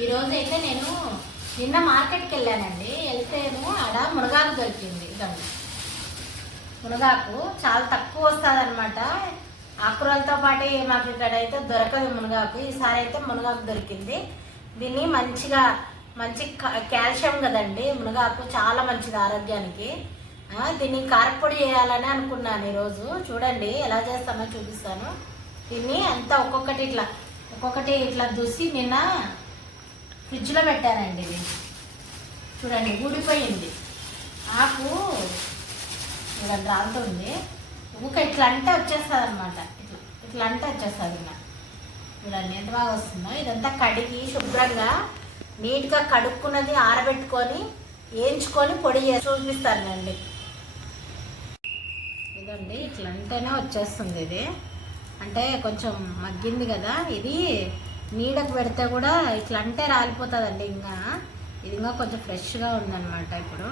ఈరోజు అయితే నేను నిన్న మార్కెట్కి వెళ్ళానండి. వెళ్తేను ఆడ మునగాకు దొరికింది. ఇదండి మునగాకు చాలా తక్కువ వస్తుంది అనమాట ఆకురాలతో పాటు మాకు ఇక్కడ అయితే దొరకదు మునగాకు. ఈసారి అయితే మునగాకు దొరికింది. దీన్ని మంచిగా మంచి కాల్షియం కదండి. మునగాకు చాలా మంచిది ఆరోగ్యానికి. దీన్ని కారపొడి చేయాలని అనుకున్నాను ఈరోజు. చూడండి ఎలా చేస్తానో చూపిస్తాను. దీన్ని అంతా ఒక్కొక్కటి ఇట్లా ఒక్కొక్కటి ఇట్లా దూసి నిన్న ఫ్రిడ్జ్లో పెట్టానండి ఇది. చూడండి ఊడిపోయింది. ఆకు చూడండి రాలుతుంది ఊక ఇట్లా అంటే వచ్చేస్తుంది అనమాట ఇట్లా ఇట్లా అంటే వచ్చేస్తుంది ఇలా. చూడండి ఎంత బాగా వస్తుందో. ఇదంతా కడిగి శుభ్రంగా నీట్గా కడుక్కున్నది ఆరబెట్టుకొని వేయించుకొని పొడి చేసి చూపిస్తానండి ఇదండి ఇట్లా అంటేనే వచ్చేస్తుంది ఇది. అంటే కొంచెం మగ్గింది కదా. ఇది నీడకు పెడితే కూడా ఇట్లా అంటే రాలిపోతుందండి ఇంకా. ఇది ఇంకా కొంచెం ఫ్రెష్గా ఉందన్నమాట ఇప్పుడు.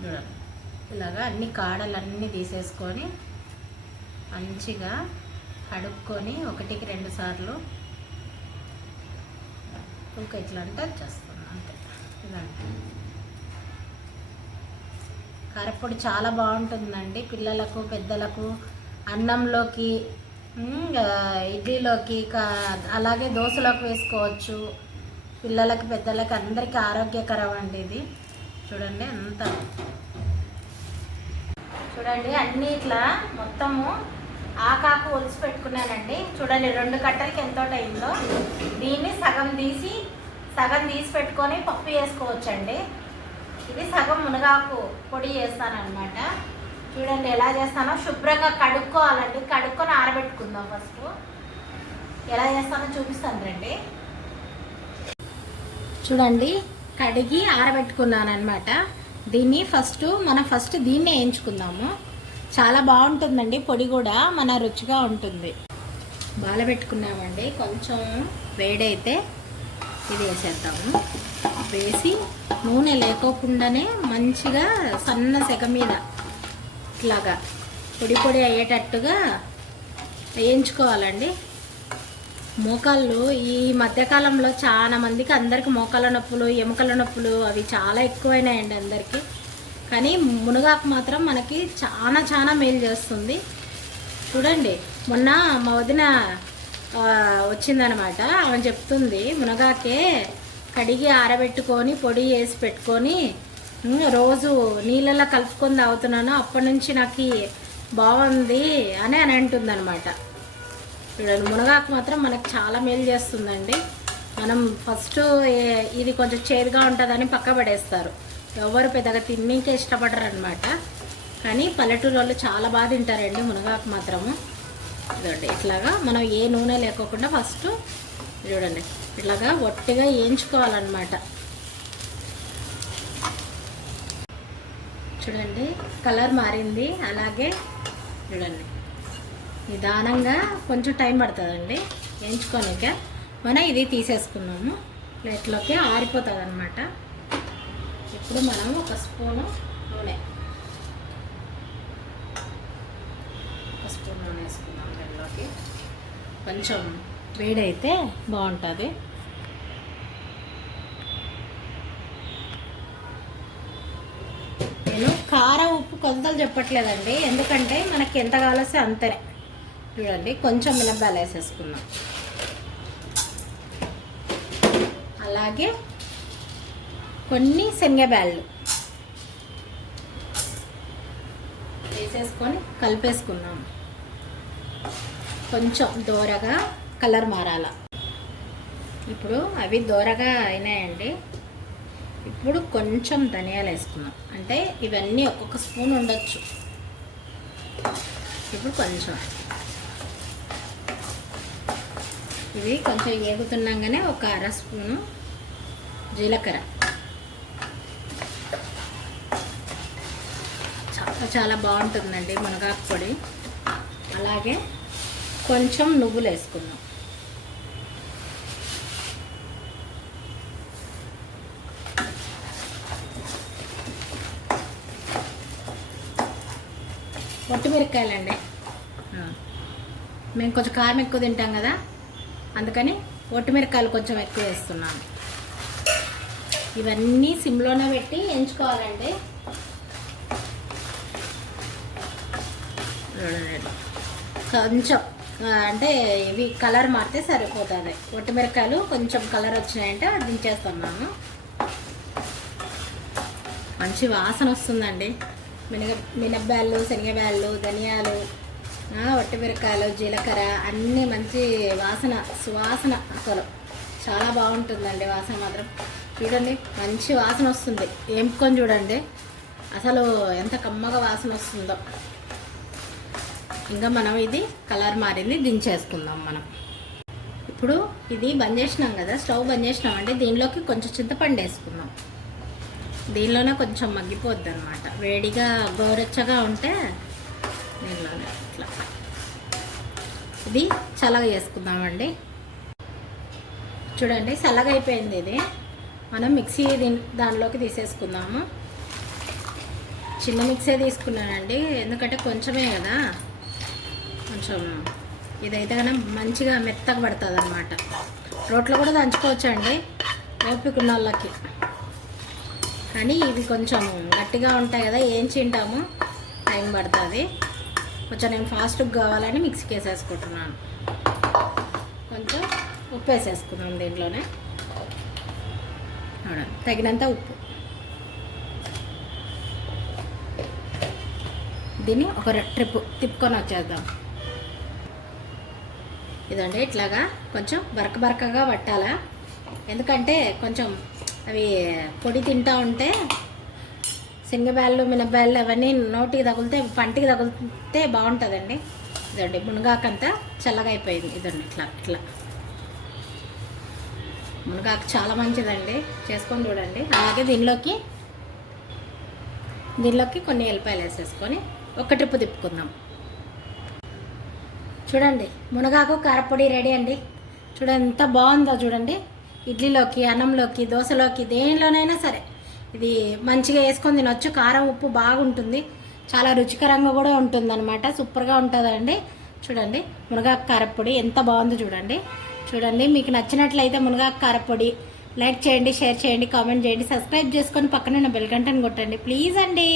చూడండి. ఇలాగా అన్ని కాడలన్నీ తీసేసుకొని మంచిగా కడుక్కొని ఒకటికి రెండు సార్లు ఇంకా ఇట్లా అంటే వచ్చేస్తుంది అంతే. ఇదండి. కారపొడి చాలా బాగుంటుందండి. పిల్లలకు పెద్దలకు అన్నంలోకి ఇడ్లీలోకి అలాగే దోశలోకి వేసుకోవచ్చు. పిల్లలకి పెద్దలకి అందరికీ ఆరోగ్యకరం అండి ఇది. చూడండి అంత చూడండి అన్నీ ఇట్లా మొత్తము ఆకాకు ఒలిసి పెట్టుకున్నానండి. చూడండి రెండు కట్టలకి ఎంతో అయిందో. దీన్ని సగం తీసి సగం తీసి పెట్టుకొని పప్పు వేసుకోవచ్చండి. ఇది సగం మునగాకు పొడి చేస్తాను అనమాట చూడండి ఎలా చేస్తానో శుభ్రంగా కడుక్కోవాలండి. కడుక్కొని ఆరబెట్టుకుందాం ఫస్ట్. ఎలా చేస్తానో చూపిస్తాను రండి. చూడండి కడిగి ఆరబెట్టుకున్నాను అనమాట దీన్ని ఫస్ట్ మనం ఫస్ట్ దీన్ని వేయించుకుందాము. చాలా బాగుంటుందండి పొడి కూడా మన రుచిగా ఉంటుంది. బాలబెట్టుకున్నామండి కొంచెం వేడైతే ఇది వేసేద్దాము. వేసి నూనె లేకోకుండానే మంచిగా సన్న సెగ మీద ఇట్లాగా పొడి పొడి అయ్యేటట్టుగా వేయించుకోవాలండి. మోకాళ్ళు ఈ మధ్యకాలంలో చాలా మందికి అందరికి మోకాళ్ళ నొప్పులు ఎముకల నొప్పులు అవి చాలా ఎక్కువైనాయండి అందరికీ. కానీ మునగాకు మాత్రం మనకి చాలా చాలా మేలు చేస్తుంది. చూడండి మొన్న మా వదిన వచ్చిందనమాట. ఆమె చెప్తుంది మునగాకే కడిగి ఆరబెట్టుకొని పొడి వేసి పెట్టుకొని రోజు నీళ్ళలో కలుపుకొని తాగుతున్నాను. అప్పటి నుంచి నాకు బాగుంది అని అని అంటుందనమాట చూడండి మునగాకు మాత్రం మనకు చాలా మేలు చేస్తుందండి. మనం ఫస్ట్ ఇది కొంచెం చేదుగా ఉంటుందని పక్క పడేస్తారు ఎవరు పెద్దగా తిన్నీకే ఇష్టపడరు అనమాట కానీ పల్లెటూరు వాళ్ళు చాలా బాగా తింటారండి మునగాకు మాత్రము. చూడండి ఇట్లాగా మనం ఏ నూనె లేకోకుండా ఫస్ట్ చూడండి ఇట్లాగా ఒట్టిగా వేయించుకోవాలన్నమాట చూడండి కలర్ మారింది. అలాగే చూడండి నిదానంగా కొంచెం టైం పడుతుందండి. వేయించుకోనిక. మనం ఇది తీసేసుకున్నాము. ప్లేట్లోకి ఆరిపోతుంది అనమాట ఇప్పుడు మనం ఒక స్పూను నూనె. ఒక స్పూన్ నూనె వేసుకుందాం దానిలోకి. కొంచెం వేడైతే బాగుంటుంది. నేను కారం ఉప్పు కొలతలు చెప్పట్లేదండి. ఎందుకంటే మనకి ఎంత కావాల్సి అంతనే. చూడండి కొంచెం మినప్పాలు వేసేసుకున్నాం అలాగే కొన్ని శనగబ్యాళ్ళు వేసేసుకొని కలిపేసుకున్నాం కొంచెం దోరగా కలర్ మారాల. ఇప్పుడు అవి దోరగా అయినాయండి. ఇప్పుడు కొంచెం ధనియాలు వేసుకున్నాం అంటే ఇవన్నీ ఒక్కొక్క స్పూన్ ఉండొచ్చు. ఇప్పుడు కొంచెం. ఇవి కొంచెం వేగుతున్నాగానే ఒక అర స్పూను జీలకర్ర. చాలా చాలా బాగుంటుందండి మునగాకు పొడి. అలాగే కొంచెం నువ్వులు వేసుకుందాం. పొట్టిమిరపకాయలండి ఆ. మేము కొంచెం కారం ఎక్కువ తింటాం కదా అందుకని ఒట్టిమిరకాయలు కొంచెం ఎక్కువ వేస్తున్నాను ఇవన్నీ సిమ్లోనే పెట్టి ఎంచుకోవాలండి. కొంచెం అంటే ఇవి కలర్ మారితే సరిపోతుంది. ఒట్టిమిరకాయలు కొంచెం కలర్ వచ్చినాయంటే అది దించేస్తున్నాను మంచి వాసన వస్తుందండి. మినగ మినప్పాయలు శనగబ్యాళ్ళు ధనియాలు ఆ, వట్టిమిరకాయలు జీలకర్ర అన్నీ మంచి వాసన సువాసన అసలు. చాలా బాగుంటుందండి వాసన మాత్రం. చూడండి మంచి వాసన వస్తుంది. ఏంపుకొని చూడండి. అసలు ఎంత కమ్మగా వాసన వస్తుందో. ఇంకా మనం ఇది కలర్ మారింది దించేసుకుందాం మనం. ఇప్పుడు ఇది బంద్ చేసినాం కదా స్టవ్ బంద్ చేసినాం అంటే దీనిలోకి కొంచెం చింతపండు వేసుకుందాం. దీనిలోనే కొంచెం మగ్గిపోద్ది అనమాట వేడిగా గోరెచ్చగా ఉంటే దీనిలోనే ఇట్లా. ఇది చల్లగా చేసుకుందామండి. చూడండి చల్లగా అయిపోయింది ఇది. మనం మిక్సీ దీని దానిలోకి తీసేసుకుందాము. చిన్న మిక్సీ తీసుకున్నానండి. ఎందుకంటే కొంచెమే కదా. కొంచెం ఇదైతే కనుక మంచిగా మెత్తగా పడుతుంది అనమాట రోట్లో కూడా దంచుకోవచ్చండి. ఓపిక ఉన్న వాళ్ళకి కానీ ఇవి కొంచెం గట్టిగా ఉంటాయి కదా ఏం తింటాము టైం పడుతుంది. కొంచెం నేను ఫాస్ట్గా కావాలని మిక్సీకి వేసేసుకుంటున్నాను. కొంచెం ఉప్పు వేసేసుకున్నాం దీంట్లోనే. తగినంత ఉప్పు. దీన్ని ఒక ట్రిప్ తిప్పుకొని వచ్చేద్దాం. ఇదండి ఇట్లాగా కొంచెం బరక బరకగా పట్టాలా? ఎందుకంటే కొంచెం అవి పొడి తింటూ ఉంటే శనగబ్యాళ్ళు మినబ్యాళ్ళు అవన్నీ నోటికి తగిలితే పంటికి తగిలితే బాగుంటుందండి. ఇదండి మునగాకంతా చల్లగా అయిపోయింది ఇదండి ఇట్లా ఇట్లా. మునగాకు చాలా మంచిదండి. చేసుకొని చూడండి. అలాగే దీనిలోకి దీనిలోకి కొన్ని ఎల్లిపాయలు వేసేసుకొని ఒక ట్రిప్ తిప్పుకుందాం. చూడండి మునగాకు కారపొడి రెడీ అండి. చూడండి ఎంత బాగుందో చూడండి. ఇడ్లీలోకి అన్నంలోకి దోశలోకి దేనిలోనైనా సరే. ఇది మంచిగా వేసుకొని తినొచ్చు. కారం ఉప్పు బాగుంటుంది. చాలా రుచికరంగా కూడా ఉంటుందన్నమాట. సూపర్గా ఉంటుందండి. చూడండి మునగాకు కారపొడి ఎంత బాగుందో చూడండి. చూడండి మీకు నచ్చినట్లయితే మునగాకు కారపొడి లైక్ చేయండి షేర్ చేయండి కామెంట్ చేయండి సబ్స్క్రైబ్ చేసుకొని పక్కన ఉన్న బెల్ గంటను కొట్టండి. ప్లీజ్ అండి.